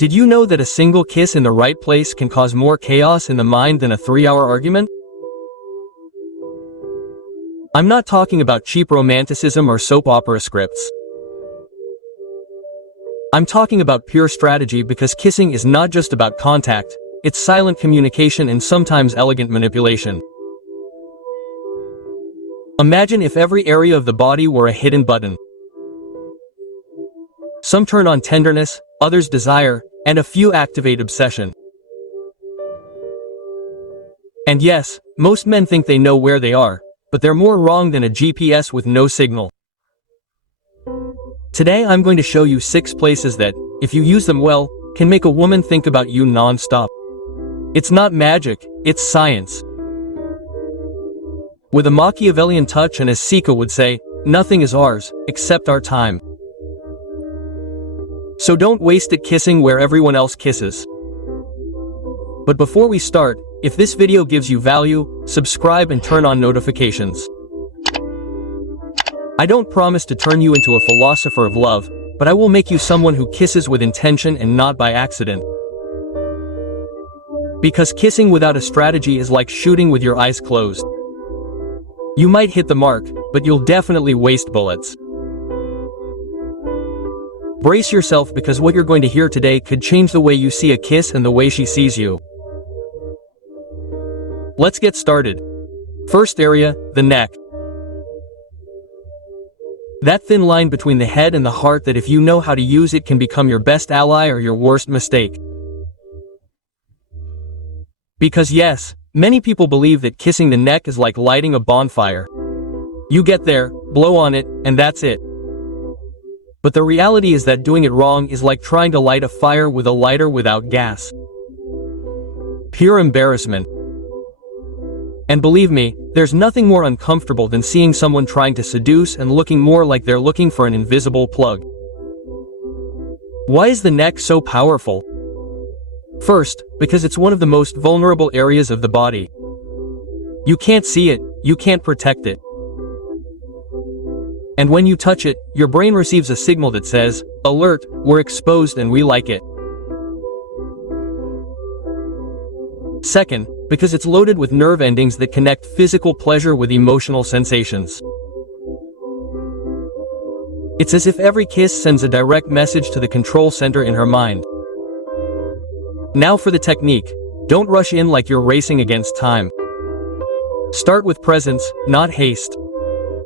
Did you know that a single kiss in the right place can cause more chaos in the mind than a 3-hour argument? I'm not talking about cheap romanticism or soap opera scripts. I'm talking about pure strategy, because kissing is not just about contact, it's silent communication and sometimes elegant manipulation. Imagine if every area of the body were a hidden button. Some turn on tenderness, others desire, and a few activate obsession. And yes, most men think they know where they are, but they're more wrong than a GPS with no signal. Today I'm going to show you 6 places that, if you use them well, can make a woman think about you non-stop. It's not magic, it's science. With a Machiavellian touch, and as Sika would say, nothing is ours, except our time. So don't waste it kissing where everyone else kisses. But before we start, if this video gives you value, subscribe and turn on notifications. I don't promise to turn you into a philosopher of love, but I will make you someone who kisses with intention and not by accident. Because kissing without a strategy is like shooting with your eyes closed. You might hit the mark, but you'll definitely waste bullets. Brace yourself, because what you're going to hear today could change the way you see a kiss and the way she sees you. Let's get started. First area, the neck. That thin line between the head and the heart that, if you know how to use it, can become your best ally or your worst mistake. Because yes, many people believe that kissing the neck is like lighting a bonfire. You get there, blow on it, and that's it. But the reality is that doing it wrong is like trying to light a fire with a lighter without gas. Pure embarrassment. And believe me, there's nothing more uncomfortable than seeing someone trying to seduce and looking more like they're looking for an invisible plug. Why is the neck so powerful? First, because it's one of the most vulnerable areas of the body. You can't see it, you can't protect it. And when you touch it, your brain receives a signal that says, "Alert, we're exposed and we like it." Second, because it's loaded with nerve endings that connect physical pleasure with emotional sensations. It's as if every kiss sends a direct message to the control center in her mind. Now for the technique. Don't rush in like you're racing against time. Start with presence, not haste.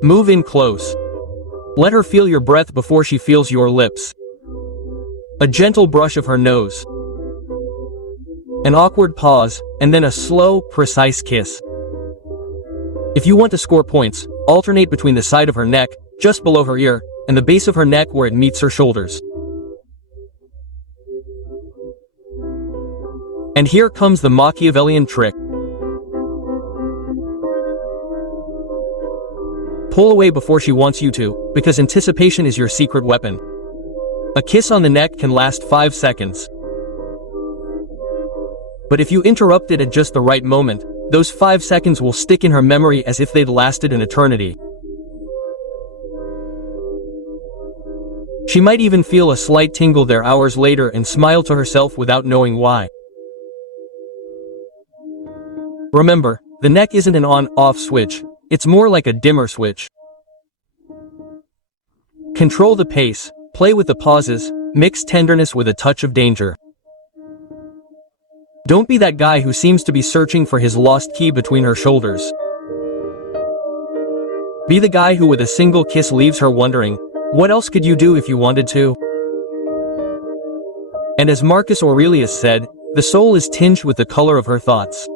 Move in close. Let her feel your breath before she feels your lips. A gentle brush of her nose. An awkward pause, and then a slow, precise kiss. If you want to score points, alternate between the side of her neck, just below her ear, and the base of her neck where it meets her shoulders. And here comes the Machiavellian trick. Pull away before she wants you to, because anticipation is your secret weapon. A kiss on the neck can last 5 seconds. But if you interrupt it at just the right moment, those 5 seconds will stick in her memory as if they'd lasted an eternity. She might even feel a slight tingle there hours later and smile to herself without knowing why. Remember, the neck isn't an on-off switch. It's more like a dimmer switch. Control the pace, play with the pauses, mix tenderness with a touch of danger. Don't be that guy who seems to be searching for his lost key between her shoulders. Be the guy who with a single kiss leaves her wondering, what else could you do if you wanted to? And as Marcus Aurelius said, the soul is tinged with the color of her thoughts.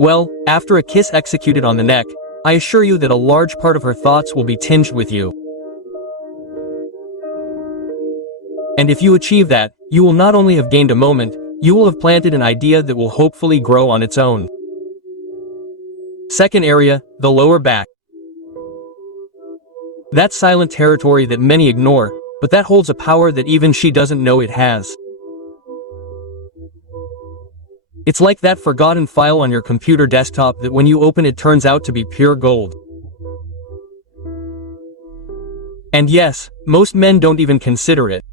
Well, after a kiss executed on the neck, I assure you that a large part of her thoughts will be tinged with you. And if you achieve that, you will not only have gained a moment, you will have planted an idea that will hopefully grow on its own. Second area, the lower back. That silent territory that many ignore, but that holds a power that even she doesn't know it has. It's like that forgotten file on your computer desktop that when you open it turns out to be pure gold. And yes, most men don't even consider it.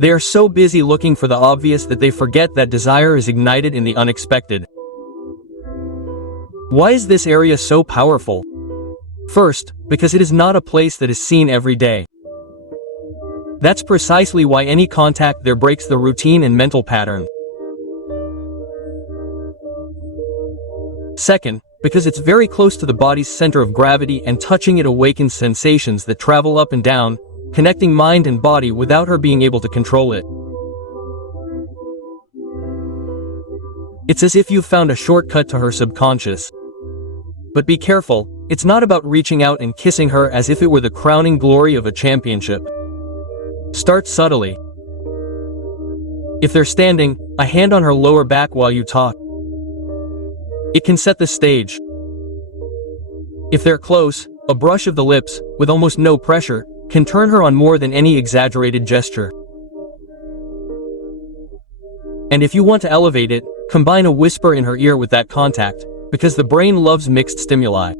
They are so busy looking for the obvious that they forget that desire is ignited in the unexpected. Why is this area so powerful? First, because it is not a place that is seen every day. That's precisely why any contact there breaks the routine and mental pattern. Second, because it's very close to the body's center of gravity, and touching it awakens sensations that travel up and down, connecting mind and body without her being able to control it. It's as if you've found a shortcut to her subconscious. But be careful, it's not about reaching out and kissing her as if it were the crowning glory of a championship. Start subtly. If they're standing, a hand on her lower back while you talk. It can set the stage. If they're close, a brush of the lips, with almost no pressure, can turn her on more than any exaggerated gesture. And if you want to elevate it, combine a whisper in her ear with that contact, because the brain loves mixed stimuli.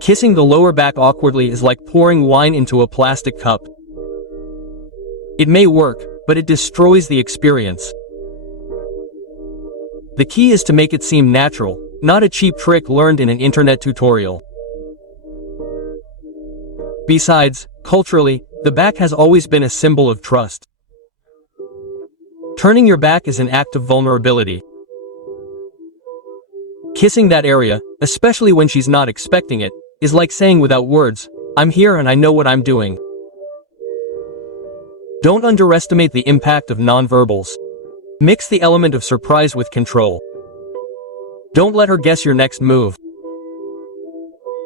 Kissing the lower back awkwardly is like pouring wine into a plastic cup. It may work, but it destroys the experience. The key is to make it seem natural, not a cheap trick learned in an internet tutorial. Besides, culturally, the back has always been a symbol of trust. Turning your back is an act of vulnerability. Kissing that area, especially when she's not expecting it, is like saying without words, "I'm here and I know what I'm doing." Don't underestimate the impact of nonverbals. Mix the element of surprise with control. Don't let her guess your next move.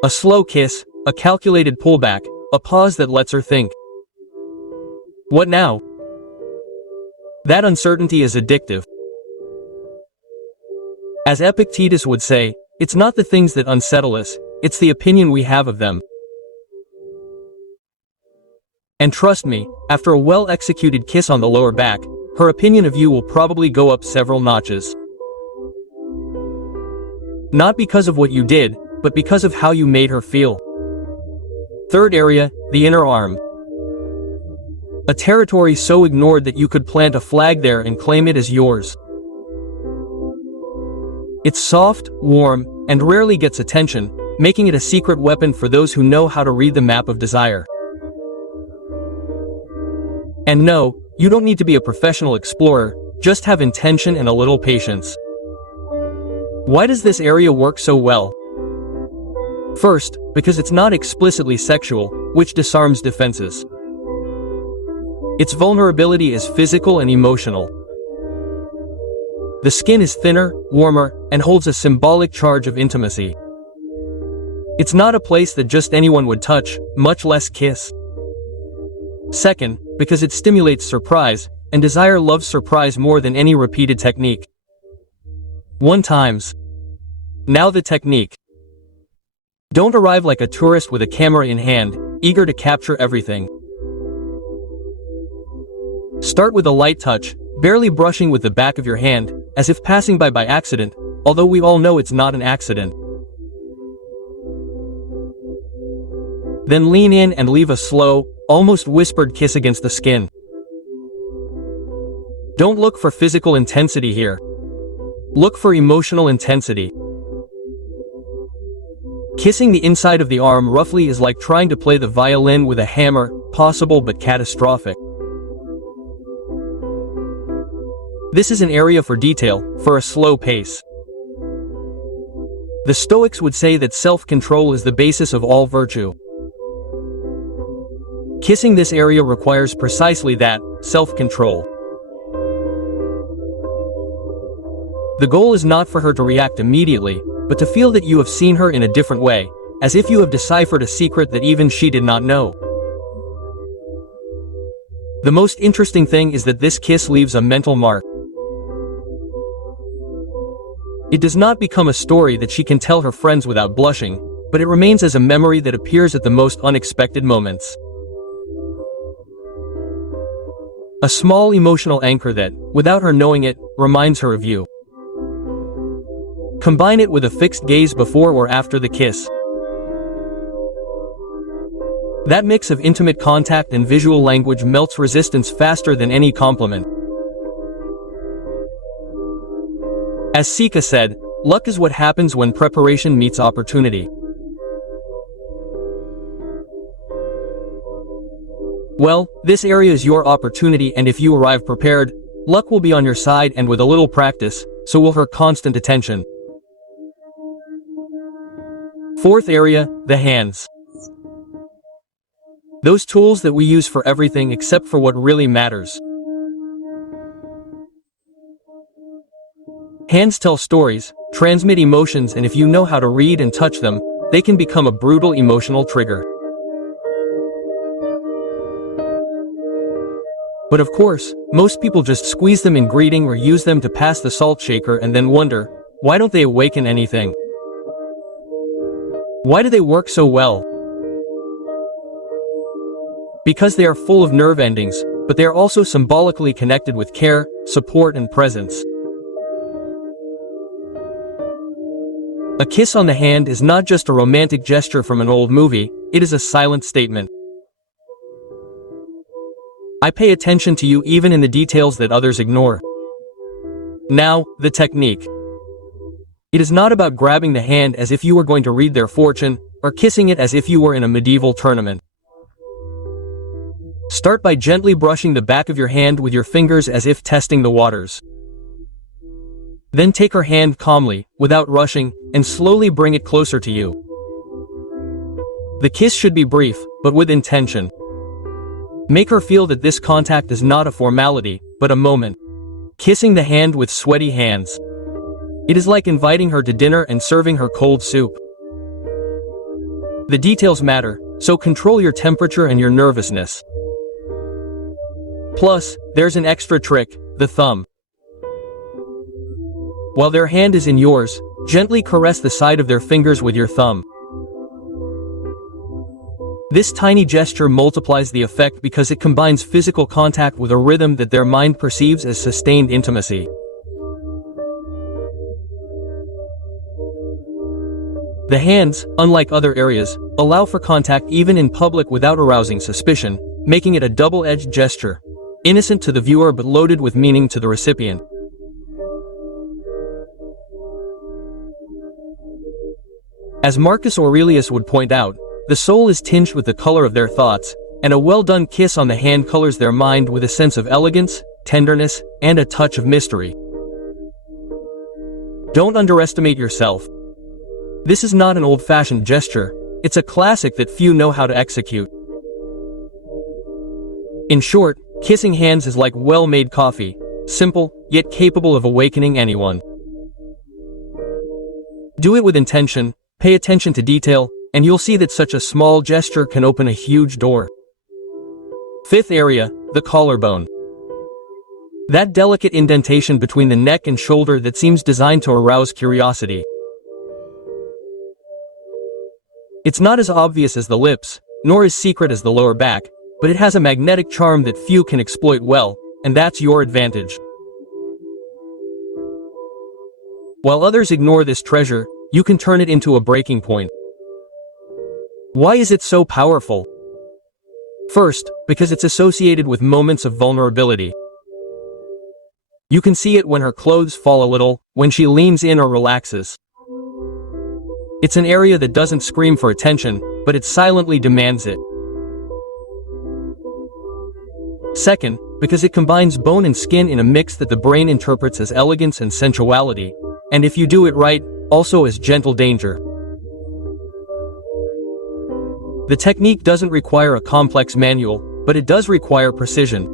A slow kiss, a calculated pullback, a pause that lets her think. What now? That uncertainty is addictive. As Epictetus would say, it's not the things that unsettle us, it's the opinion we have of them. And trust me, after a well-executed kiss on the lower back, her opinion of you will probably go up several notches. Not because of what you did, but because of how you made her feel. Third area, the inner arm. A territory so ignored that you could plant a flag there and claim it as yours. It's soft, warm, and rarely gets attention, making it a secret weapon for those who know how to read the map of desire. And no, you don't need to be a professional explorer, just have intention and a little patience. Why does this area work so well? First, because it's not explicitly sexual, which disarms defenses. Its vulnerability is physical and emotional. The skin is thinner, warmer, and holds a symbolic charge of intimacy. It's not a place that just anyone would touch, much less kiss. Second, because it stimulates surprise, and desire loves surprise more than any repeated technique. 1 times. Now the technique. Don't arrive like a tourist with a camera in hand, eager to capture everything. Start with a light touch, barely brushing with the back of your hand, as if passing by accident, although we all know it's not an accident. Then lean in and leave a slow, almost whispered kiss against the skin. Don't look for physical intensity here. Look for emotional intensity. Kissing the inside of the arm roughly is like trying to play the violin with a hammer, possible but catastrophic. This is an area for detail, for a slow pace. The Stoics would say that self-control is the basis of all virtue. Kissing this area requires precisely that, self-control. The goal is not for her to react immediately, but to feel that you have seen her in a different way, as if you have deciphered a secret that even she did not know. The most interesting thing is that this kiss leaves a mental mark. It does not become a story that she can tell her friends without blushing, but it remains as a memory that appears at the most unexpected moments. A small emotional anchor that, without her knowing it, reminds her of you. Combine it with a fixed gaze before or after the kiss. That mix of intimate contact and visual language melts resistance faster than any compliment. As Sika said, luck is what happens when preparation meets opportunity. Well, this area is your opportunity, and if you arrive prepared, luck will be on your side, and with a little practice, so will her constant attention. Fourth area, the hands. Those tools that we use for everything except for what really matters. Hands tell stories, transmit emotions, and if you know how to read and touch them, they can become a brutal emotional trigger. But of course, most people just squeeze them in greeting or use them to pass the salt shaker and then wonder, why don't they awaken anything? Why do they work so well? Because they are full of nerve endings, but they are also symbolically connected with care, support, and presence. A kiss on the hand is not just a romantic gesture from an old movie, it is a silent statement. I pay attention to you even in the details that others ignore. Now, the technique. It is not about grabbing the hand as if you were going to read their fortune, or kissing it as if you were in a medieval tournament. Start by gently brushing the back of your hand with your fingers as if testing the waters. Then take her hand calmly, without rushing, and slowly bring it closer to you. The kiss should be brief, but with intention. Make her feel that this contact is not a formality, but a moment. Kissing the hand with sweaty hands. It is like inviting her to dinner and serving her cold soup. The details matter, so control your temperature and your nervousness. Plus, there's an extra trick, the thumb. While their hand is in yours, gently caress the side of their fingers with your thumb. This tiny gesture multiplies the effect because it combines physical contact with a rhythm that their mind perceives as sustained intimacy. The hands, unlike other areas, allow for contact even in public without arousing suspicion, making it a double-edged gesture, innocent to the viewer but loaded with meaning to the recipient. As Marcus Aurelius would point out, the soul is tinged with the color of their thoughts, and a well-done kiss on the hand colors their mind with a sense of elegance, tenderness, and a touch of mystery. Don't underestimate yourself. This is not an old-fashioned gesture, it's a classic that few know how to execute. In short, kissing hands is like well-made coffee, simple, yet capable of awakening anyone. Do it with intention, pay attention to detail, and you'll see that such a small gesture can open a huge door. Fifth area, the collarbone. That delicate indentation between the neck and shoulder that seems designed to arouse curiosity. It's not as obvious as the lips, nor as secret as the lower back, but it has a magnetic charm that few can exploit well, and that's your advantage. While others ignore this treasure, you can turn it into a breaking point. Why is it so powerful? First, because it's associated with moments of vulnerability. You can see it when her clothes fall a little, when she leans in or relaxes. It's an area that doesn't scream for attention, but it silently demands it. Second, because it combines bone and skin in a mix that the brain interprets as elegance and sensuality, and if you do it right, also as gentle danger. The technique doesn't require a complex manual, but it does require precision.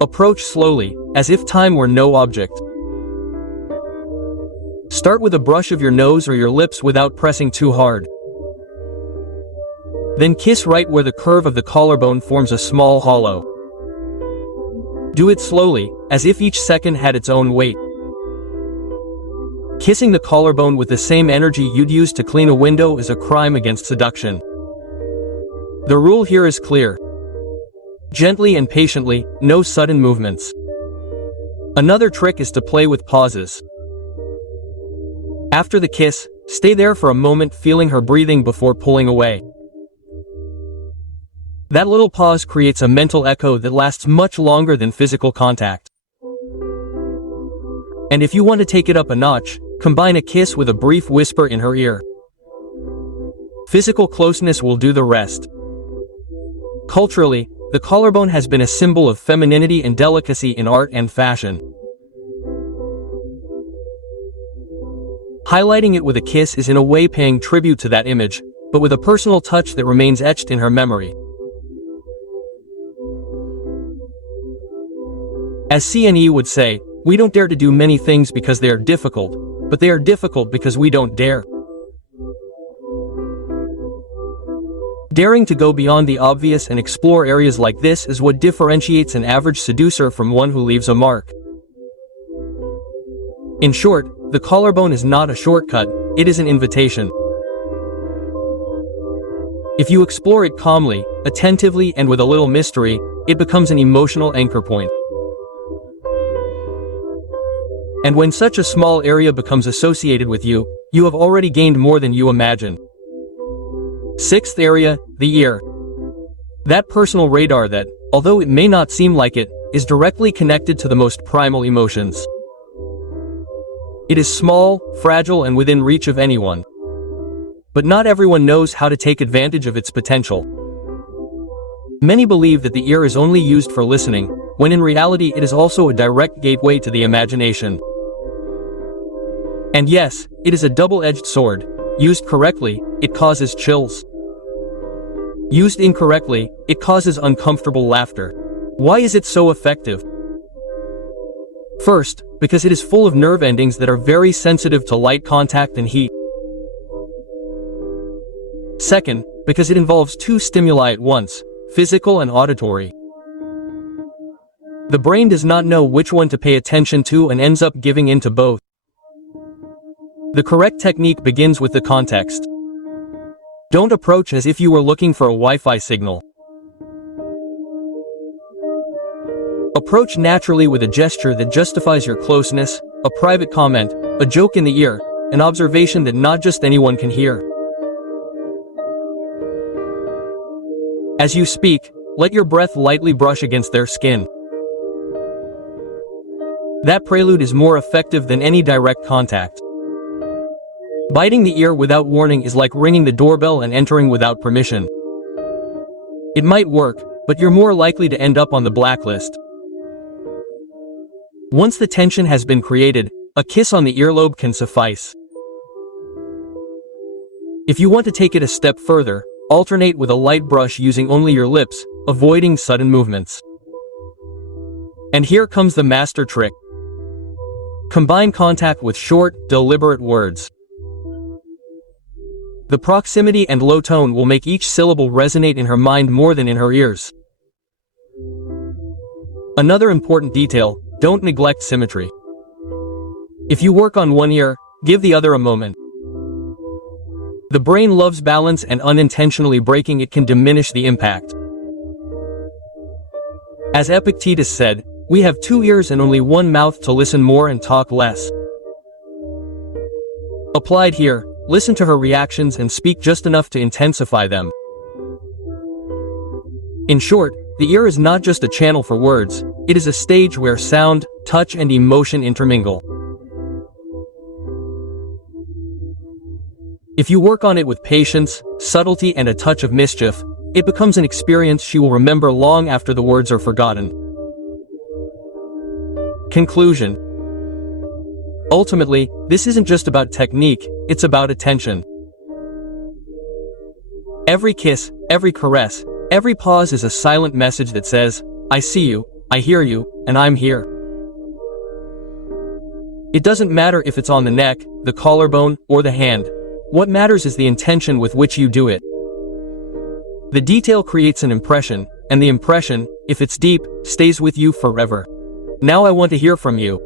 Approach slowly, as if time were no object. Start with a brush of your nose or your lips without pressing too hard. Then kiss right where the curve of the collarbone forms a small hollow. Do it slowly, as if each second had its own weight. Kissing the collarbone with the same energy you'd use to clean a window is a crime against seduction. The rule here is clear. Gently and patiently, no sudden movements. Another trick is to play with pauses. After the kiss, stay there for a moment feeling her breathing before pulling away. That little pause creates a mental echo that lasts much longer than physical contact. And if you want to take it up a notch, combine a kiss with a brief whisper in her ear. Physical closeness will do the rest. Culturally, the collarbone has been a symbol of femininity and delicacy in art and fashion. Highlighting it with a kiss is in a way paying tribute to that image, but with a personal touch that remains etched in her memory. As CNE would say, we don't dare to do many things because they are difficult, but they are difficult because we don't dare. Daring to go beyond the obvious and explore areas like this is what differentiates an average seducer from one who leaves a mark. In short, the collarbone is not a shortcut, it is an invitation. If you explore it calmly, attentively, and with a little mystery, it becomes an emotional anchor point. And when such a small area becomes associated with you, you have already gained more than you imagine. Sixth area, the ear. That personal radar that, although it may not seem like it, is directly connected to the most primal emotions. It is small, fragile, and within reach of anyone. But not everyone knows how to take advantage of its potential. Many believe that the ear is only used for listening, when in reality it is also a direct gateway to the imagination. And yes, it is a double-edged sword. Used correctly, it causes chills. Used incorrectly, it causes uncomfortable laughter. Why is it so effective? First, because it is full of nerve endings that are very sensitive to light contact and heat. Second, because it involves two stimuli at once, physical and auditory. The brain does not know which one to pay attention to and ends up giving in to both. The correct technique begins with the context. Don't approach as if you were looking for a Wi-Fi signal. Approach naturally with a gesture that justifies your closeness, a private comment, a joke in the ear, an observation that not just anyone can hear. As you speak, let your breath lightly brush against their skin. That prelude is more effective than any direct contact. Biting the ear without warning is like ringing the doorbell and entering without permission. It might work, but you're more likely to end up on the blacklist. Once the tension has been created, a kiss on the earlobe can suffice. If you want to take it a step further, alternate with a light brush using only your lips, avoiding sudden movements. And here comes the master trick. Combine contact with short, deliberate words. The proximity and low tone will make each syllable resonate in her mind more than in her ears. Another important detail, don't neglect symmetry. If you work on one ear, give the other a moment. The brain loves balance, and unintentionally breaking it can diminish the impact. As Epictetus said, we have two ears and only one mouth to listen more and talk less. Applied here, listen to her reactions and speak just enough to intensify them. In short, the ear is not just a channel for words, it is a stage where sound, touch, and emotion intermingle. If you work on it with patience, subtlety, and a touch of mischief, it becomes an experience she will remember long after the words are forgotten. Conclusion. Ultimately, this isn't just about technique, it's about attention. Every kiss, every caress, every pause is a silent message that says, I see you, I hear you, and I'm here. It doesn't matter if it's on the neck, the collarbone, or the hand. What matters is the intention with which you do it. The detail creates an impression, and the impression, if it's deep, stays with you forever. Now I want to hear from you.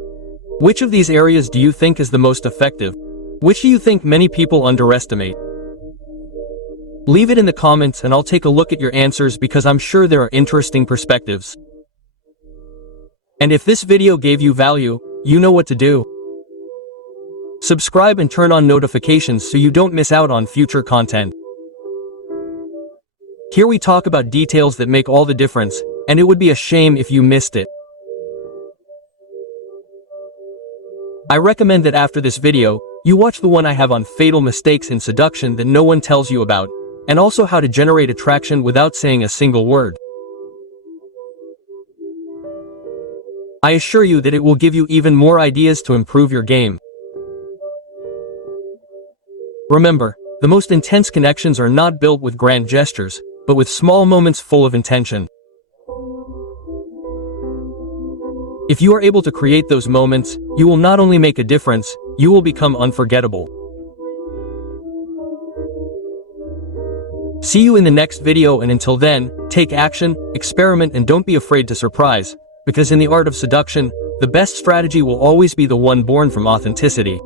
Which of these areas do you think is the most effective? Which do you think many people underestimate? Leave it in the comments and I'll take a look at your answers because I'm sure there are interesting perspectives. And if this video gave you value, you know what to do. Subscribe and turn on notifications so you don't miss out on future content. Here we talk about details that make all the difference, and it would be a shame if you missed it. I recommend that after this video, you watch the one I have on fatal mistakes in seduction that no one tells you about, and also how to generate attraction without saying a single word. I assure you that it will give you even more ideas to improve your game. Remember, the most intense connections are not built with grand gestures, but with small moments full of intention. If you are able to create those moments, you will not only make a difference, you will become unforgettable. See you in the next video, and until then, take action, experiment, and don't be afraid to surprise, because in the art of seduction, the best strategy will always be the one born from authenticity.